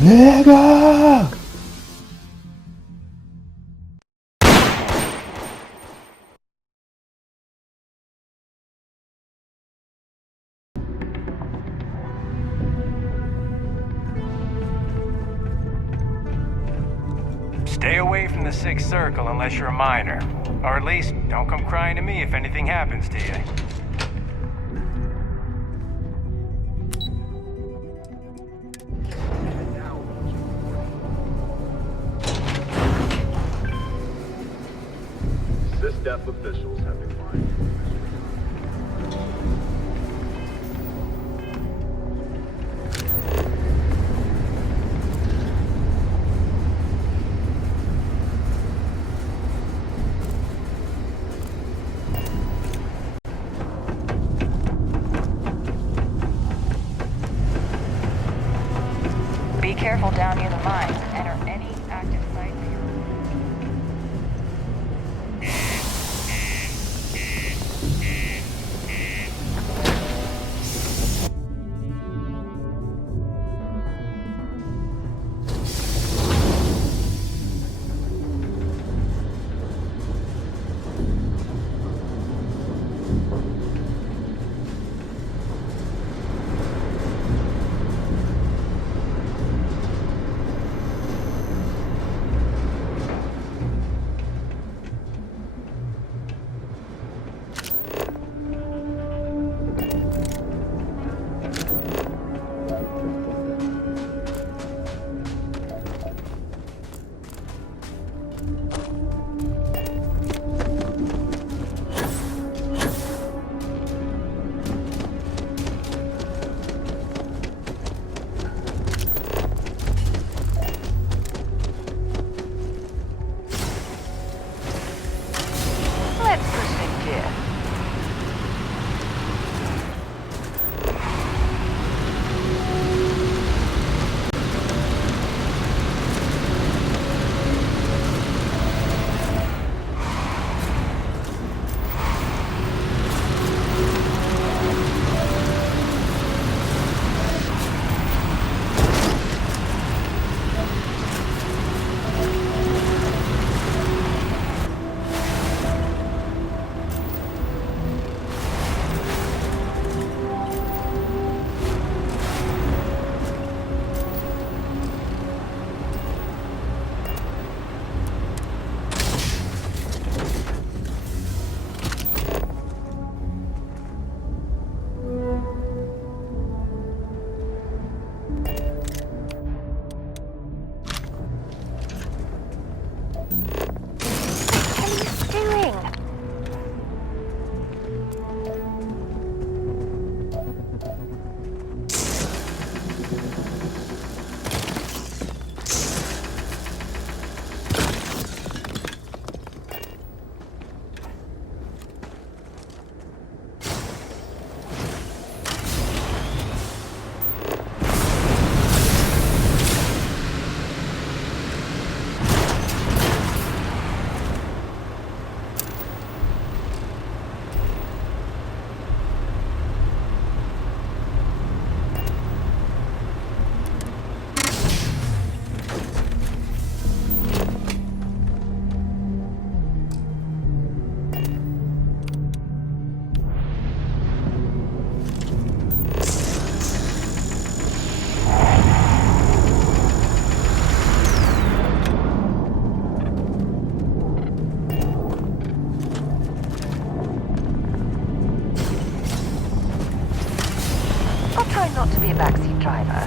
Nigga! Stay away from the Sixth Circle unless you're a minor. Or at least, don't come crying to me if anything happens to you. SysDef officials have declined. Be careful down near the mines. Enter any active site for your... Let's push in gear. What are you doing? I'll try not to be a backseat driver.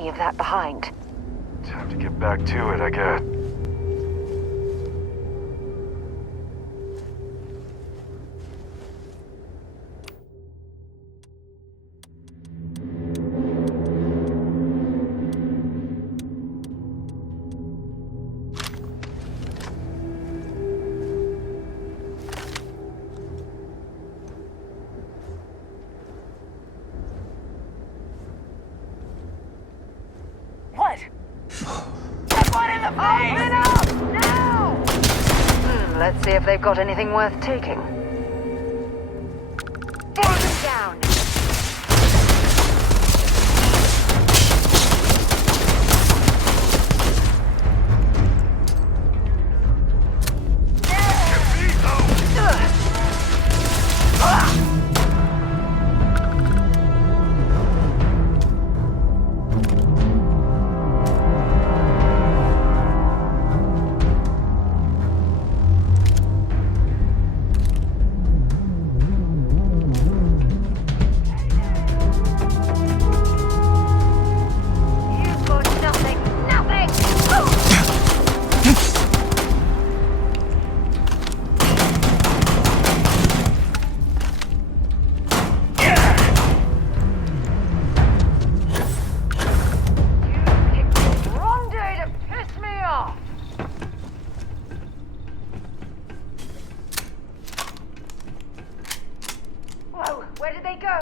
any of that behind. Time to get back to it, I guess. What? Someone in the face! Open up! Now! Let's see if they've got anything worth taking. Fall them down! You've got nothing! Nothing! You picked the wrong day to piss me off! Whoa, where did they go?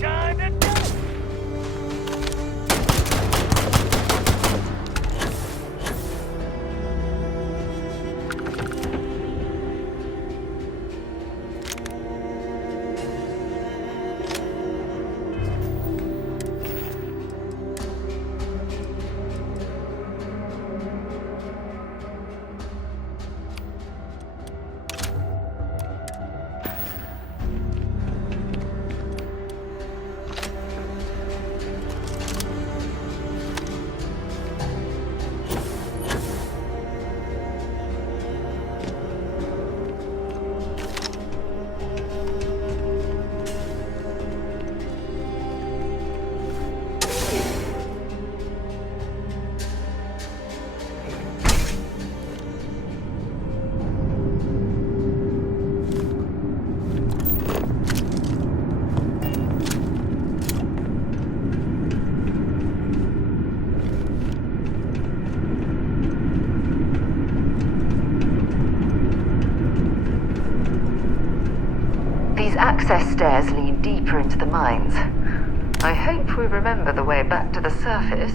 Time to do. These access stairs lead deeper into the mines. I hope we remember the way back to the surface.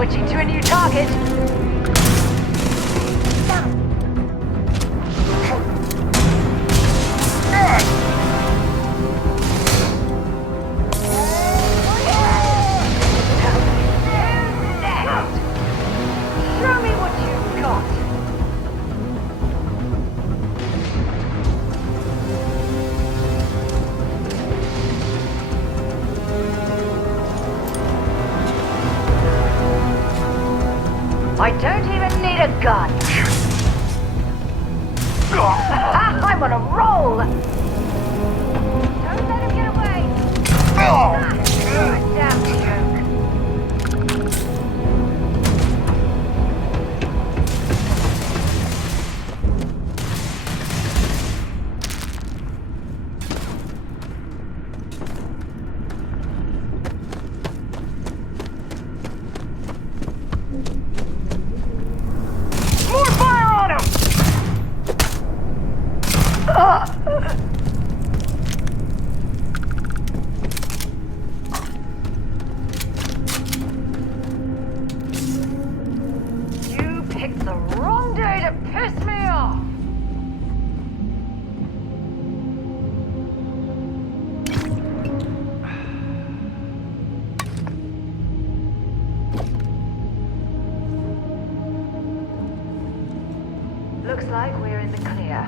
Switching to a new target. Show me what you've got. I don't even need a gun. I'm on a roll. Don't let him get away. You're a damn joke. More fire on him! You picked the wrong day to piss me off. Looks like we're in the clear.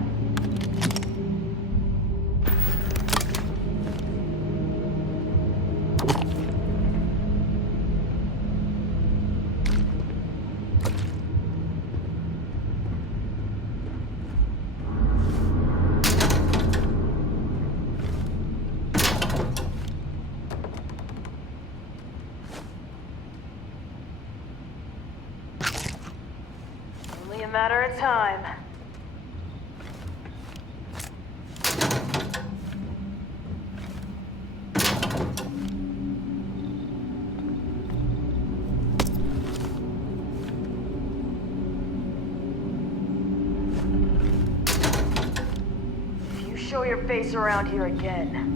Only a matter of time. If you show your face around here again.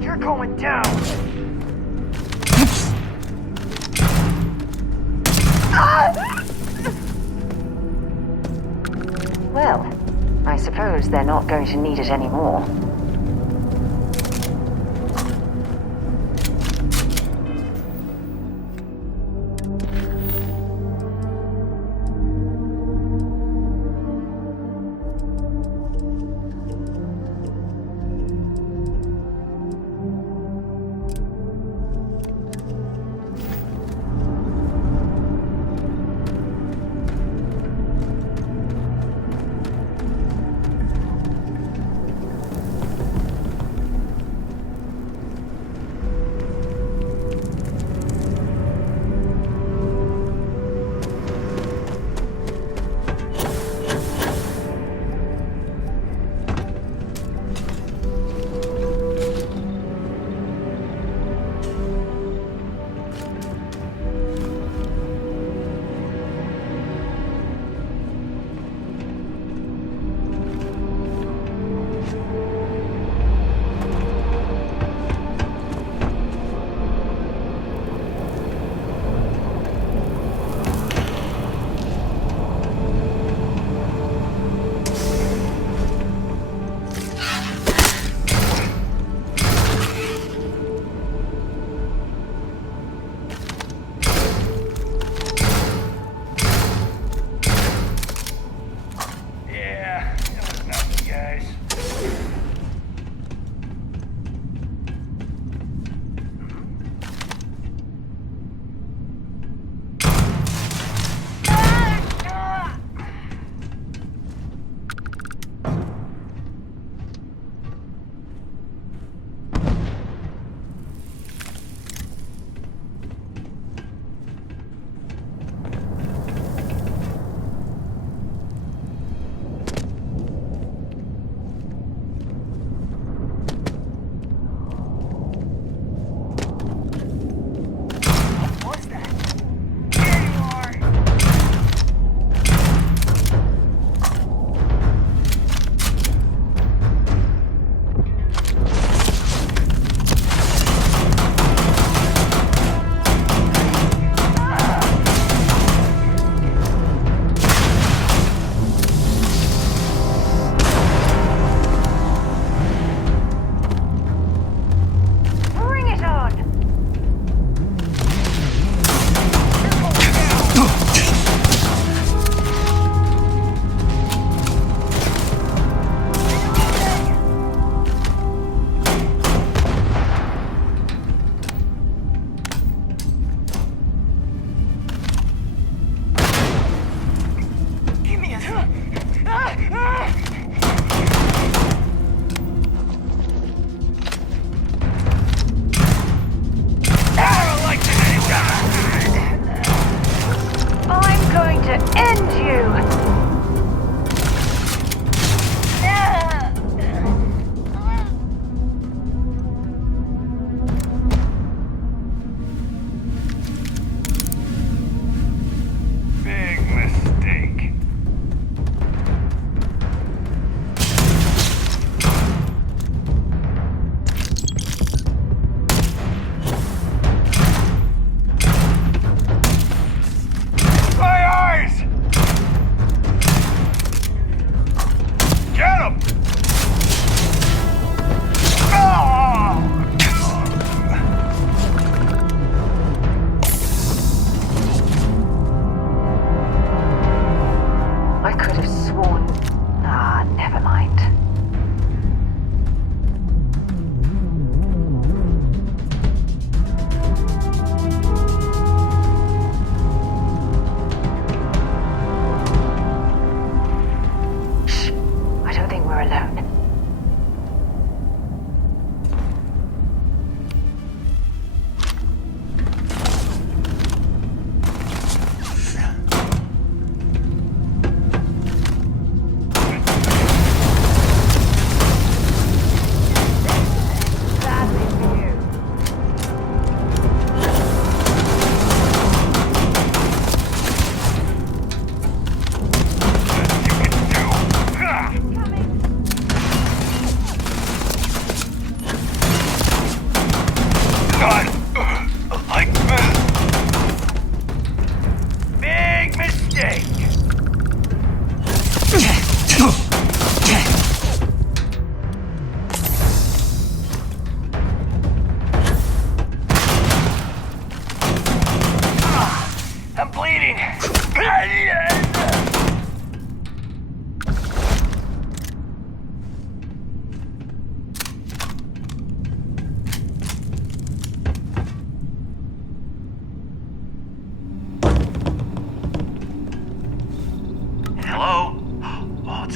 You're going down! Well, I suppose they're not going to need it anymore.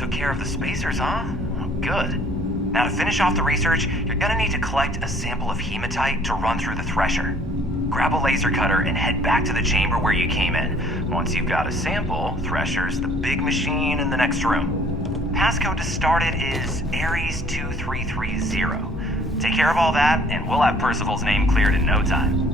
took care of the spacers, huh? Oh, good. Now to finish off the research, you're gonna need to collect a sample of hematite to run through the thresher. Grab a laser cutter and head back to the chamber where you came in. Once you've got a sample, Thresher's the big machine in the next room. Passcode to start it is Ares 2330. Take care of all that, and we'll have Percival's name cleared in no time.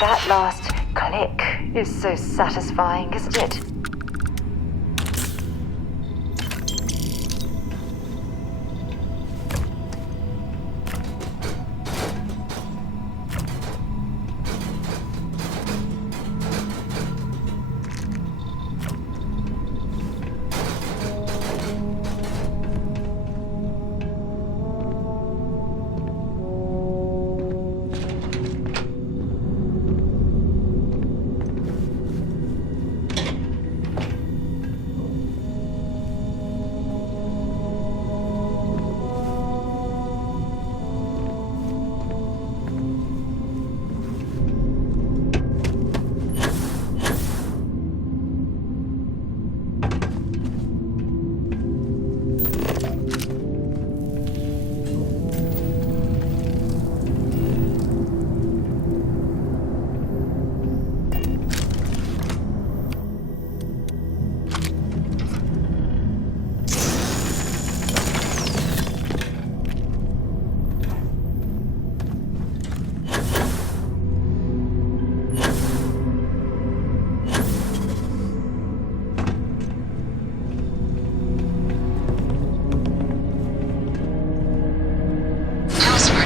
That last click is so satisfying, isn't it?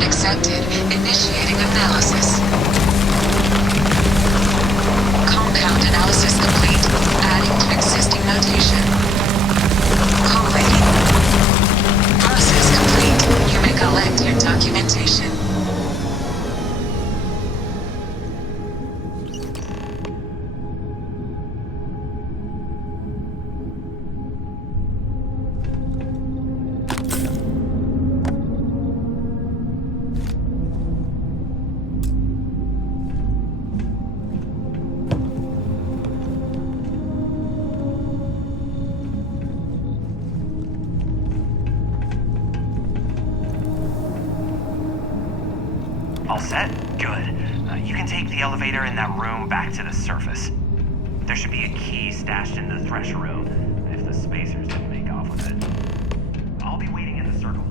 Accepted. Initiating analysis. Compound analysis complete. Adding to existing notation. Collating. Process complete. You may collect your documentation. All set? Good. You can take the elevator in that room back to the surface. There should be a key stashed in the thresher room, if the spacers didn't make off with it. I'll be waiting in the circle.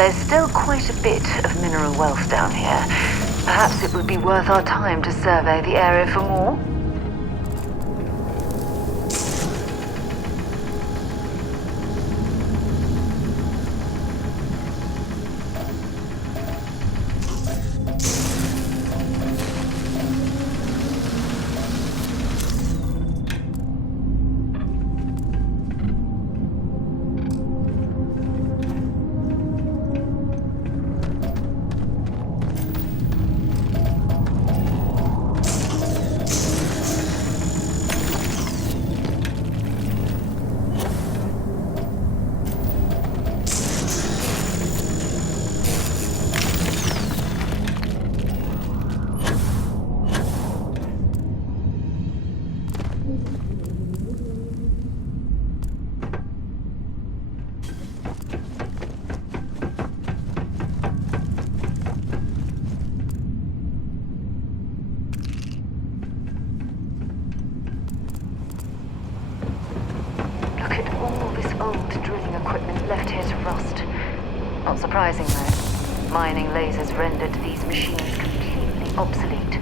There's still quite a bit of mineral wealth down here. Perhaps it would be worth our time to survey the area for more? left here to rust. Not surprising, though. Mining lasers rendered these machines completely obsolete.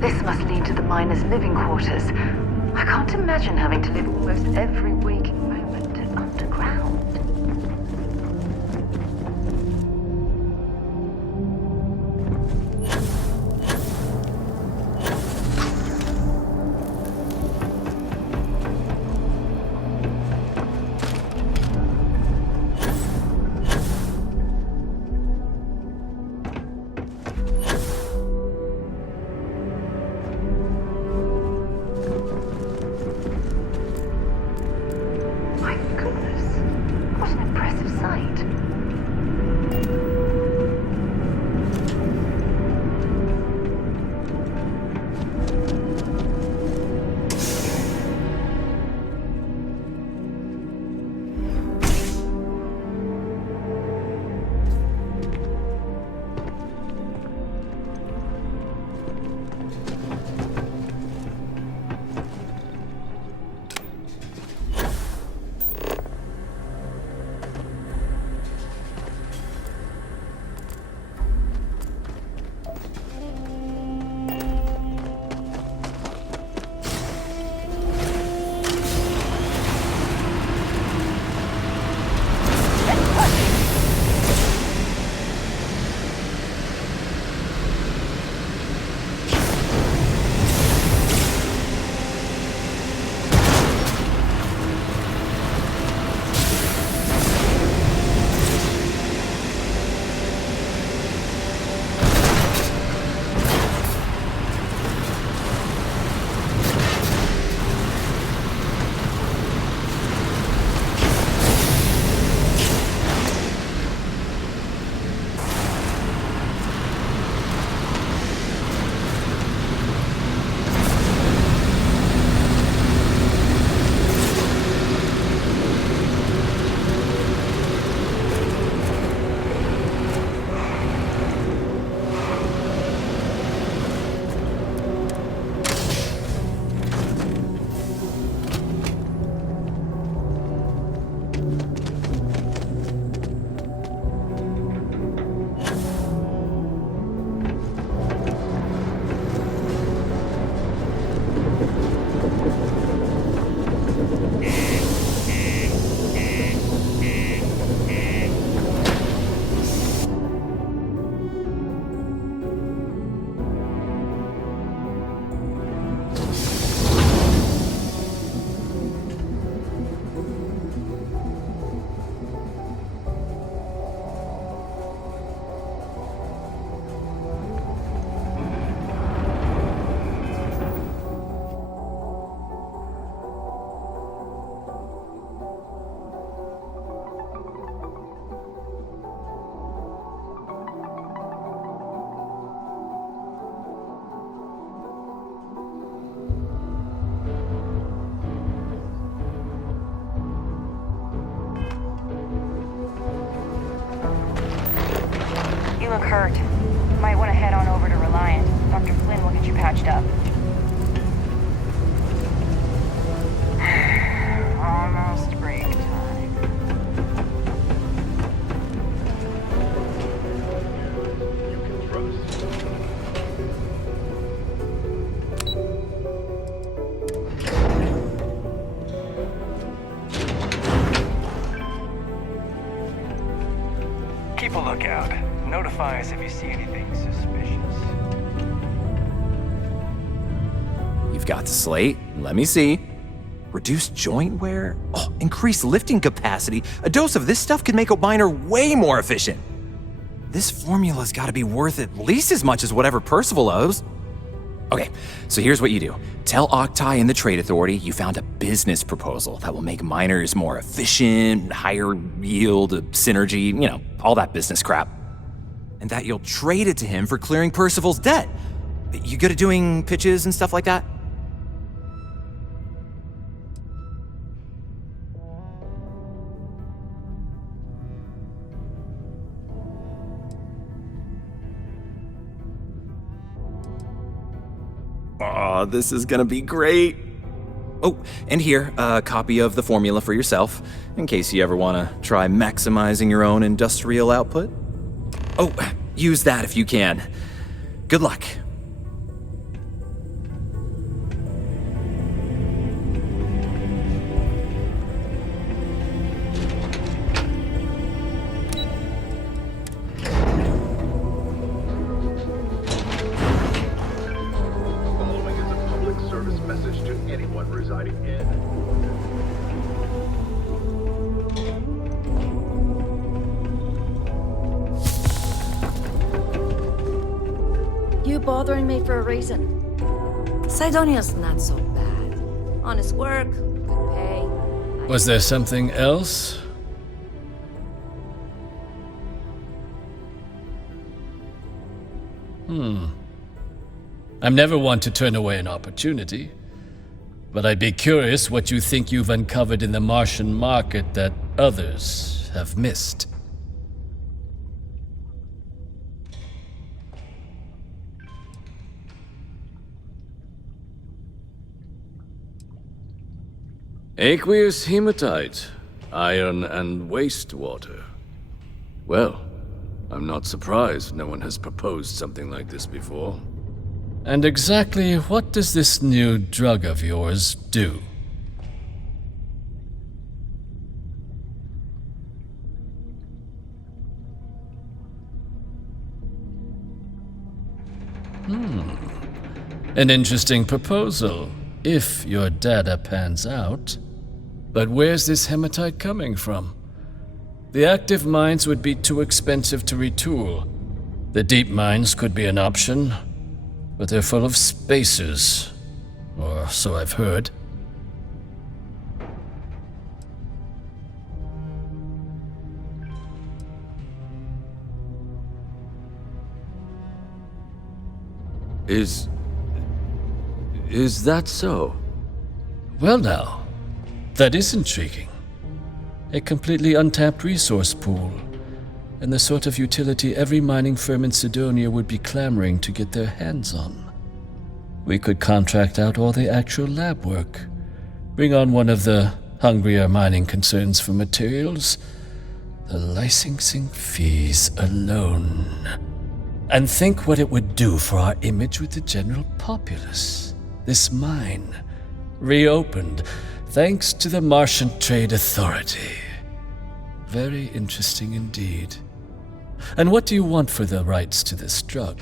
This must lead to the miners' living quarters. I can't imagine having to live almost every waking moment underground. My goodness, what an impressive sight. You look hurt. Might want to head on over to Reliant. Dr. Flynn will get you patched up. Almost break time. You can trust. Keep a lookout. Notify us if you see anything suspicious. You've got the slate. Let me see. Reduced joint wear? Oh, increased lifting capacity. A dose of this stuff could make a miner way more efficient. This formula's gotta be worth at least as much as whatever Percival owes. Okay, so here's what you do. Tell Octai and the Trade Authority you found a business proposal that will make miners more efficient, higher yield, synergy, all that business crap. And that you'll trade it to him for clearing Percival's debt. You good at doing pitches and stuff like that? Oh, this is gonna be great. Oh, and here, a copy of the formula for yourself, in case you ever wanna try maximizing your own industrial output. Oh, use that if you can. Good luck. Following is a public service message to anyone residing in. You bothering me for a reason. Sidonia's not so bad. Honest work, good pay. Was there something else? I'm never one to turn away an opportunity, but I'd be curious what you think you've uncovered in the Martian market that others have missed. Aqueous hematite, iron and wastewater. Well, I'm not surprised no one has proposed something like this before. And exactly what does this new drug of yours do? An interesting proposal, if your data pans out. But where's this hematite coming from? The active mines would be too expensive to retool. The deep mines could be an option, but they're full of spacers, or so I've heard. Is that so? Well now, that is intriguing. A completely untapped resource pool, and the sort of utility every mining firm in Sidonia would be clamoring to get their hands on. We could contract out all the actual lab work, bring on one of the hungrier mining concerns for materials, the licensing fees alone. And think what it would do for our image with the general populace. This mine, reopened thanks to the Martian Trade Authority. Very interesting indeed. And what do you want for the rights to this drug?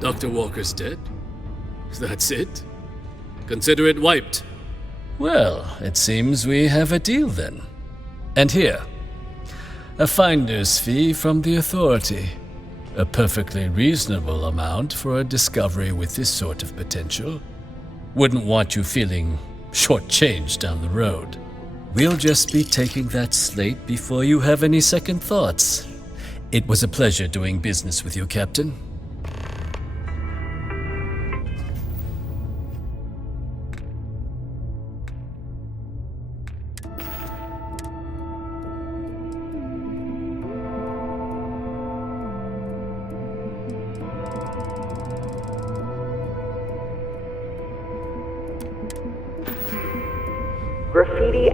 Dr. Walker's dead? That's it? Consider it wiped. Well, it seems we have a deal then. And here, a finder's fee from the Authority. A perfectly reasonable amount for a discovery with this sort of potential. Wouldn't want you feeling shortchanged down the road. We'll just be taking that slate before you have any second thoughts. It was a pleasure doing business with you, Captain. Graffiti.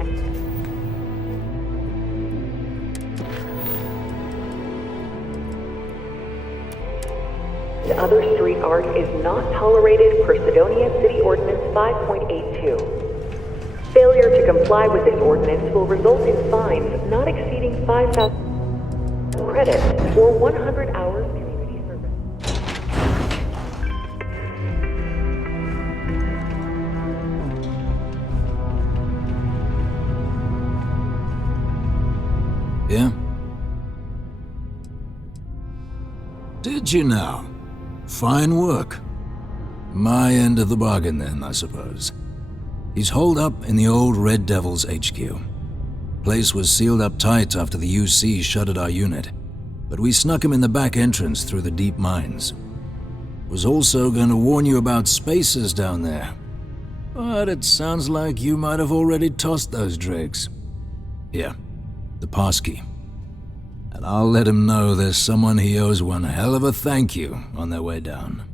Other street art is not tolerated per Sidonia City Ordinance 5.82. comply with this ordinance will result in fines not exceeding 5,000 credits or 100 hours community service. Yeah? Did you now? Fine work. My end of the bargain then, I suppose. He's holed up in the old Red Devil's HQ. Place was sealed up tight after the UC shuttered our unit, but we snuck him in the back entrance through the deep mines. Was also going to warn you about spacers down there, but it sounds like you might have already tossed those dregs. Here, the passkey. And I'll let him know there's someone he owes one hell of a thank you on their way down.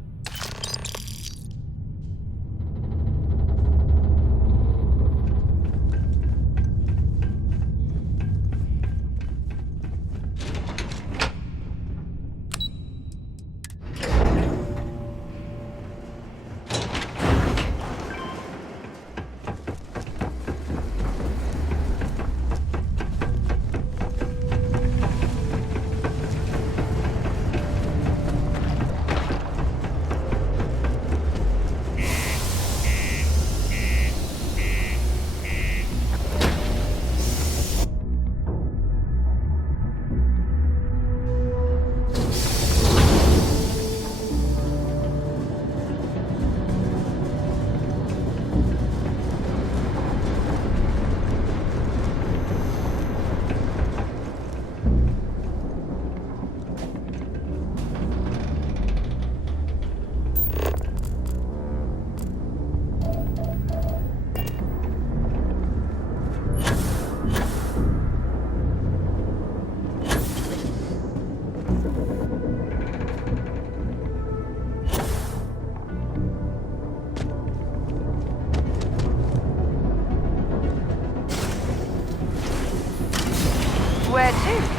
Where to?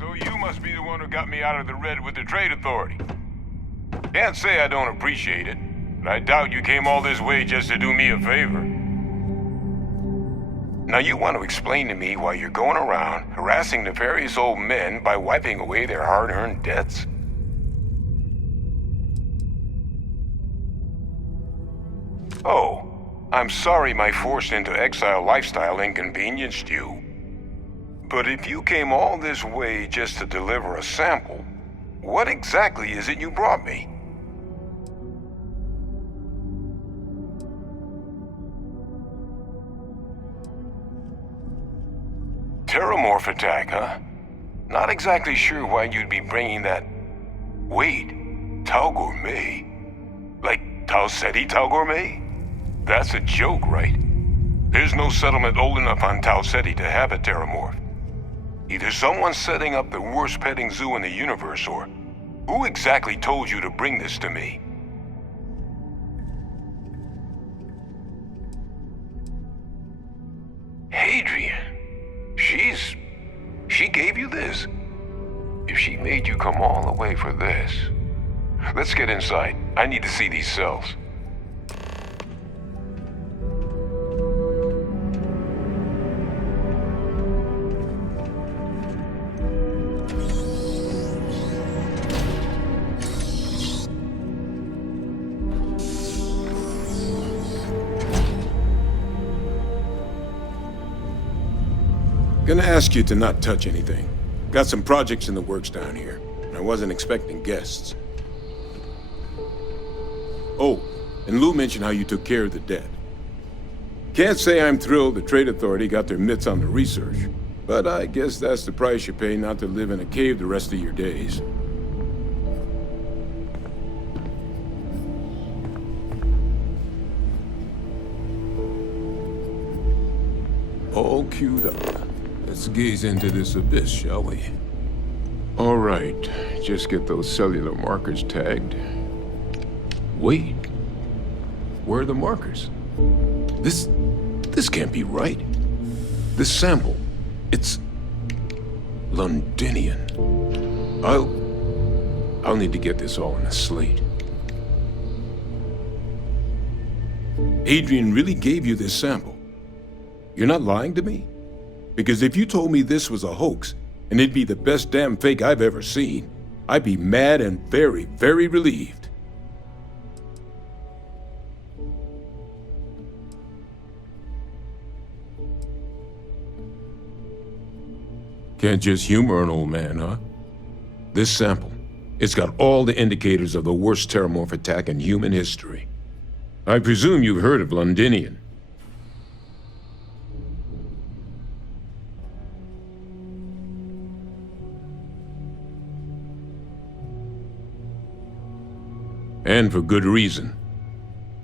So you must be the one who got me out of the red with the Trade Authority. Can't say I don't appreciate it, but I doubt you came all this way just to do me a favor. Now you want to explain to me why you're going around harassing nefarious old men by wiping away their hard-earned debts? Oh, I'm sorry my forced into exile lifestyle inconvenienced you. But if you came all this way just to deliver a sample, what exactly is it you brought me? Terramorph attack, huh? Not exactly sure why you'd be bringing that... Wait, Tau Gourmet? Like Tau Ceti Tau Gourmet? That's a joke, right? There's no settlement old enough on Tau Ceti to have a Terramorph. Either someone's setting up the worst petting zoo in the universe, or who exactly told you to bring this to me? Hadrian. She gave you this? If she made you come all the way for this... Let's get inside. I need to see these cells. Gonna ask you to not touch anything. Got some projects in the works down here. I wasn't expecting guests. Oh, and Lou mentioned how you took care of the dead. Can't say I'm thrilled the Trade Authority got their mitts on the research, but I guess that's the price you pay not to live in a cave the rest of your days. All queued up. Let's gaze into this abyss, shall we? All right, just get those cellular markers tagged. Wait, where are the markers? This can't be right. This sample, it's Londinian. I'll need to get this all on a slate. Adrian really gave you this sample. You're not lying to me? Because if you told me this was a hoax, and it'd be the best damn fake I've ever seen, I'd be mad and very, very relieved. Can't just humor an old man, huh? This sample, it's got all the indicators of the worst Terramorph attack in human history. I presume you've heard of Londinian. And for good reason.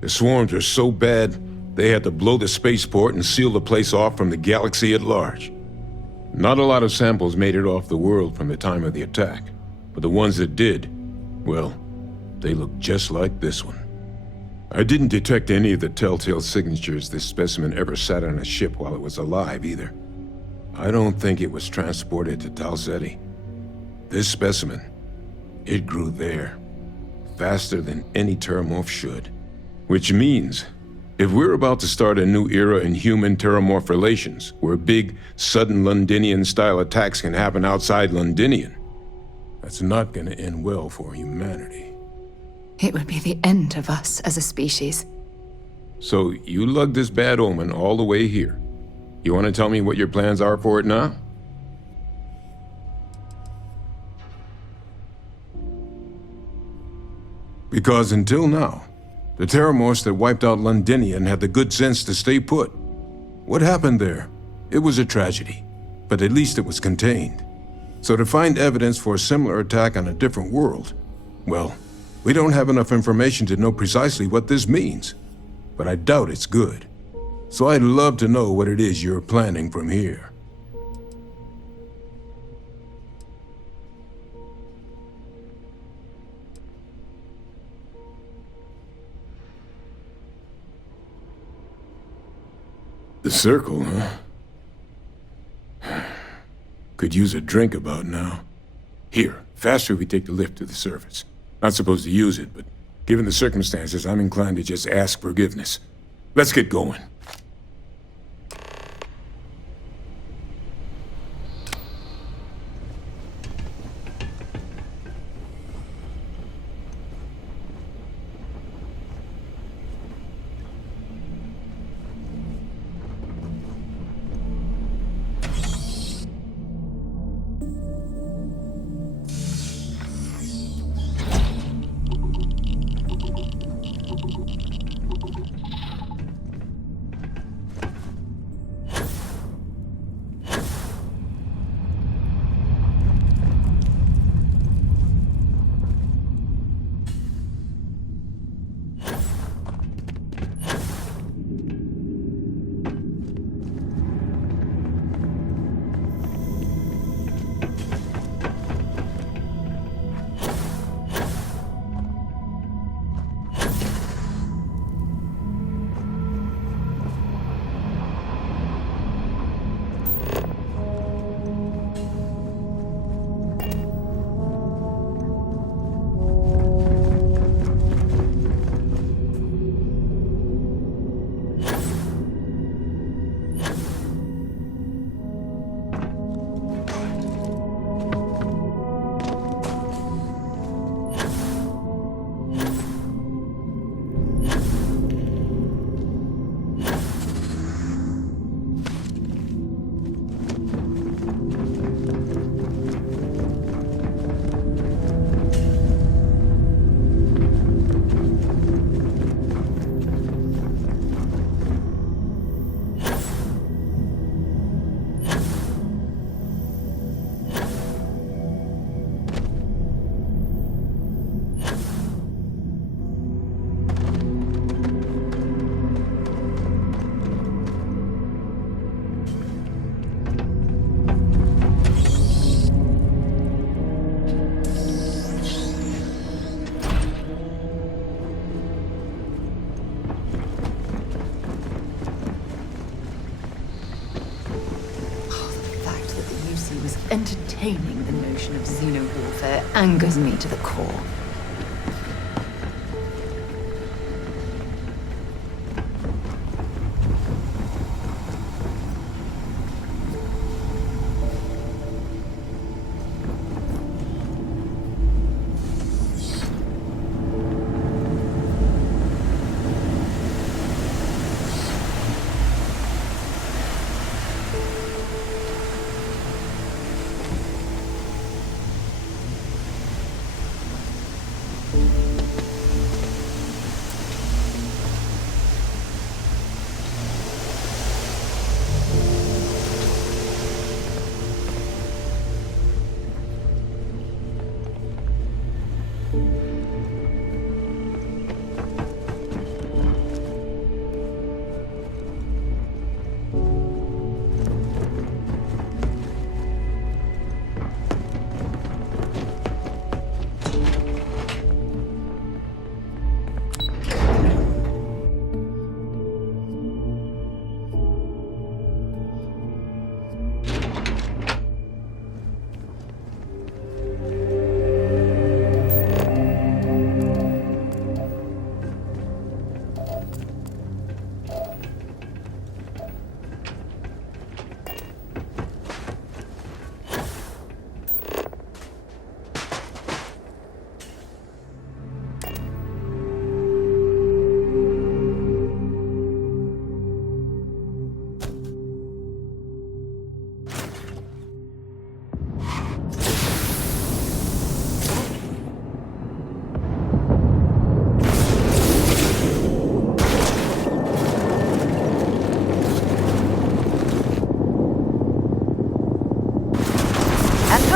The swarms are so bad, they had to blow the spaceport and seal the place off from the galaxy at large. Not a lot of samples made it off the world from the time of the attack, but the ones that did, well, they look just like this one. I didn't detect any of the telltale signatures this specimen ever sat on a ship while it was alive, either. I don't think it was transported to Tau Ceti. This specimen, it grew there. Faster than any Terramorph should. Which means, if we're about to start a new era in human-Terramorph relations, where big, sudden Londinian-style attacks can happen outside Londinian, that's not gonna end well for humanity. It would be the end of us as a species. So, you lugged this bad omen all the way here. You want to tell me what your plans are for it now? Because until now, the Terramorphs that wiped out Londinian had the good sense to stay put. What happened there? It was a tragedy, but at least it was contained. So to find evidence for a similar attack on a different world, well, we don't have enough information to know precisely what this means. But I doubt it's good. So I'd love to know what it is you're planning from here. The circle, huh? Could use a drink about now. Here, faster if we take the lift to the surface. Not supposed to use it, but given the circumstances, I'm inclined to just ask forgiveness. Let's get going. Entertaining the notion of xeno-warfare angers me to the core.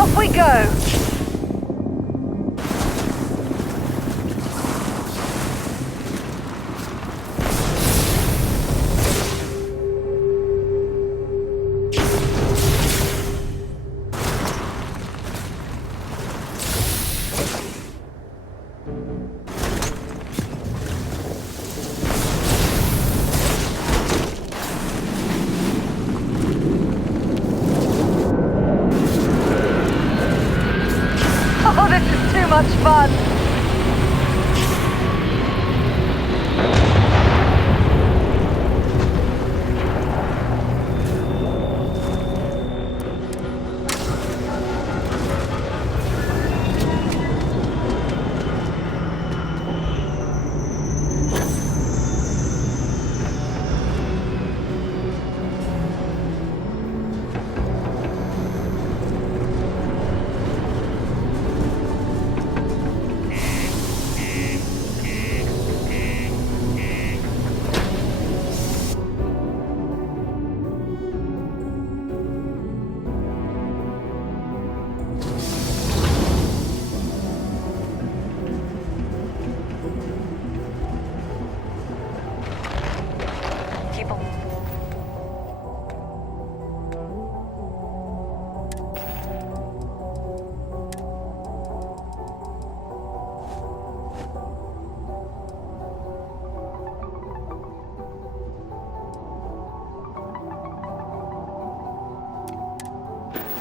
Off we go! on!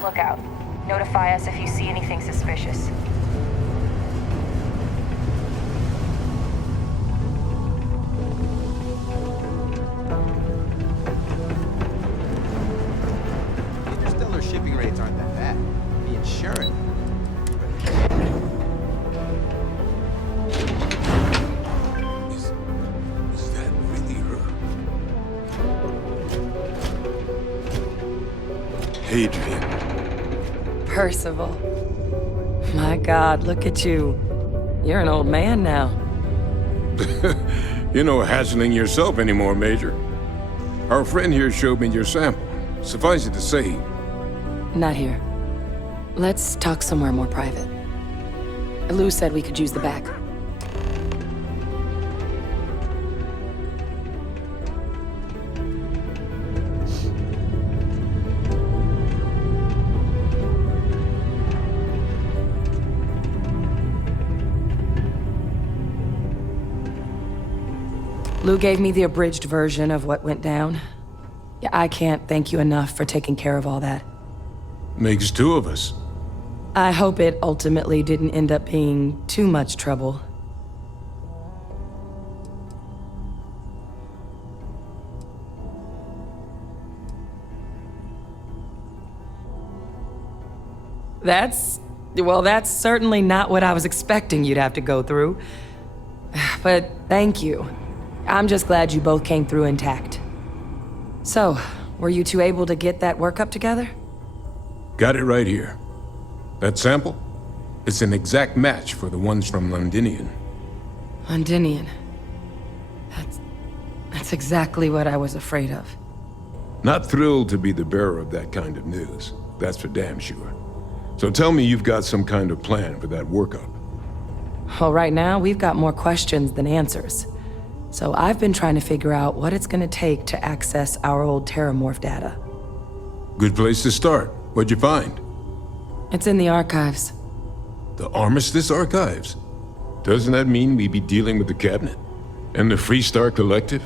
Look out. Notify us if you see anything suspicious. Interstellar shipping rates aren't that bad. The insurance. Is that really her? Adrian. Percival. My God, look at you. You're an old man now. You're no hassling yourself anymore, Major. Our friend here showed me your sample. Suffice it to say, Not here. Let's talk somewhere more private. Lou said we could use the back. Lou gave me the abridged version of what went down. Yeah, I can't thank you enough for taking care of all that. makes two of us. I hope it ultimately didn't end up being too much trouble. That's certainly not what I was expecting you'd have to go through. But thank you. I'm just glad you both came through intact. So, were you two able to get that workup together? Got it right here. That sample? It's an exact match for the ones from Londinian. Londinian. That's exactly what I was afraid of. Not thrilled to be the bearer of that kind of news. That's for damn sure. So tell me you've got some kind of plan for that workup. Well, right now, we've got more questions than answers. So I've been trying to figure out what it's gonna take to access our old Terramorph data. Good place to start. What'd you find? It's in the archives. The Armistice Archives? Doesn't that mean we'd be dealing with the Cabinet? And the Freestar Collective?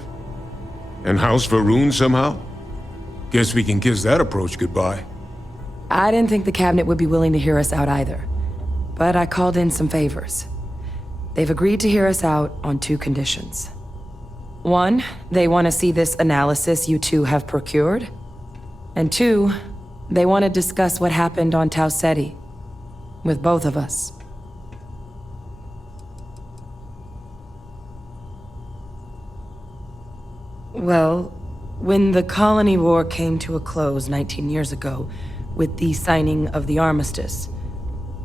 And House Varun somehow? Guess we can kiss that approach goodbye. I didn't think the Cabinet would be willing to hear us out either. But I called in some favors. They've agreed to hear us out on two conditions. One, they want to see this analysis you two have procured. And two, they want to discuss what happened on Tau Ceti. With both of us. Well, when the Colony War came to a close 19 years ago, with the signing of the armistice,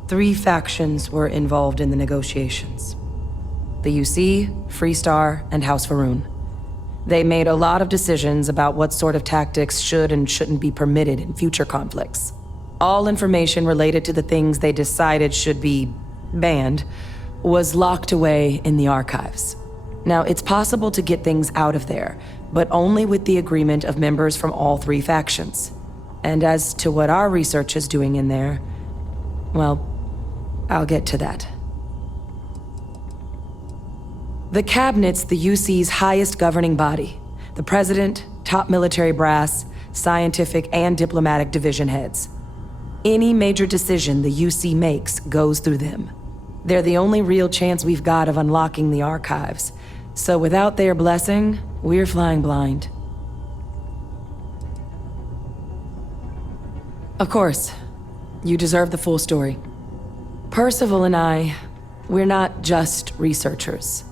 3 factions were involved in the negotiations. The UC, Freestar, and House Varun. They made a lot of decisions about what sort of tactics should and shouldn't be permitted in future conflicts. All information related to the things they decided should be banned was locked away in the archives. Now, it's possible to get things out of there, but only with the agreement of members from all 3 factions. And as to what our research is doing in there, well, I'll get to that. The Cabinet's the UC's highest governing body. The President, top military brass, scientific and diplomatic division heads. Any major decision the UC makes goes through them. They're the only real chance we've got of unlocking the archives. So without their blessing, we're flying blind. Of course, you deserve the full story. Percival and I, we're not just researchers.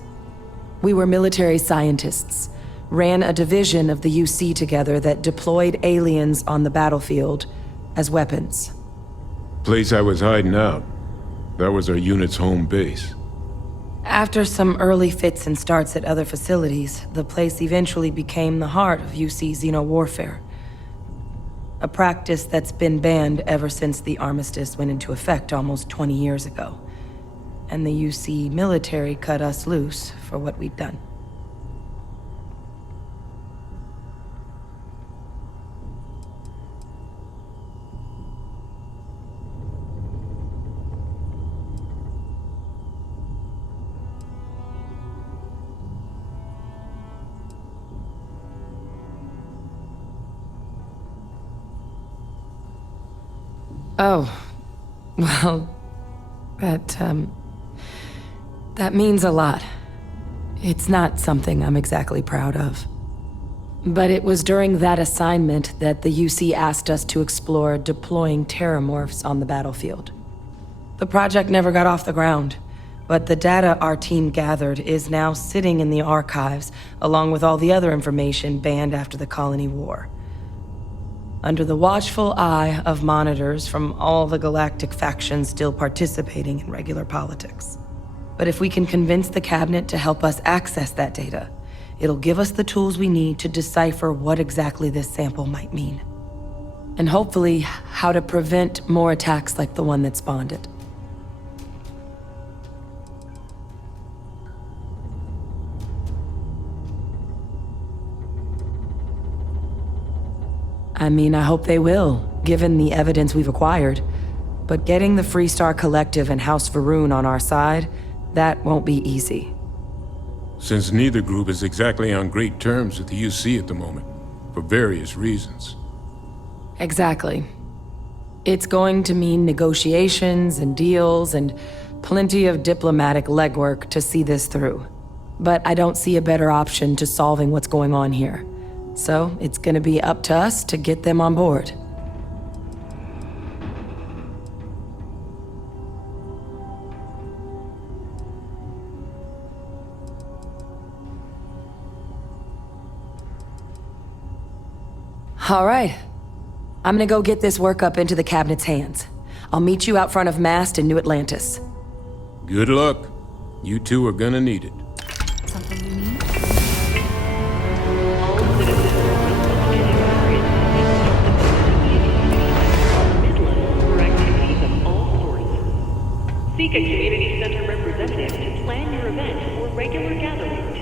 We were military scientists, ran a division of the UC together that deployed aliens on the battlefield as weapons. Place I was hiding out. That was our unit's home base. After some early fits and starts at other facilities, the place eventually became the heart of UC xeno-warfare. A practice that's been banned ever since the armistice went into effect almost 20 years ago. And the UC military cut us loose for what we'd done. Oh, well, that means a lot. It's not something I'm exactly proud of. But it was during that assignment that the UC asked us to explore deploying terramorphs on the battlefield. The project never got off the ground, but the data our team gathered is now sitting in the archives, along with all the other information banned after the Colony War. Under the watchful eye of monitors from all the galactic factions still participating in regular politics. But if we can convince the cabinet to help us access that data, it'll give us the tools we need to decipher what exactly this sample might mean. And hopefully, how to prevent more attacks like the one that spawned it. I mean, I hope they will, given the evidence we've acquired. But getting the Freestar Collective and House Varun on our side, that won't be easy. Since neither group is exactly on great terms with the UC at the moment, for various reasons. Exactly. It's going to mean negotiations and deals and plenty of diplomatic legwork to see this through. But I don't see a better option to solving what's going on here. So it's gonna be up to us to get them on board. All right. I'm gonna go get this work up into the cabinet's hands. I'll meet you out front of Mast in New Atlantis. Good luck. You two are gonna need it. Something you need? Seek a community center representative to plan your event or regular gatherings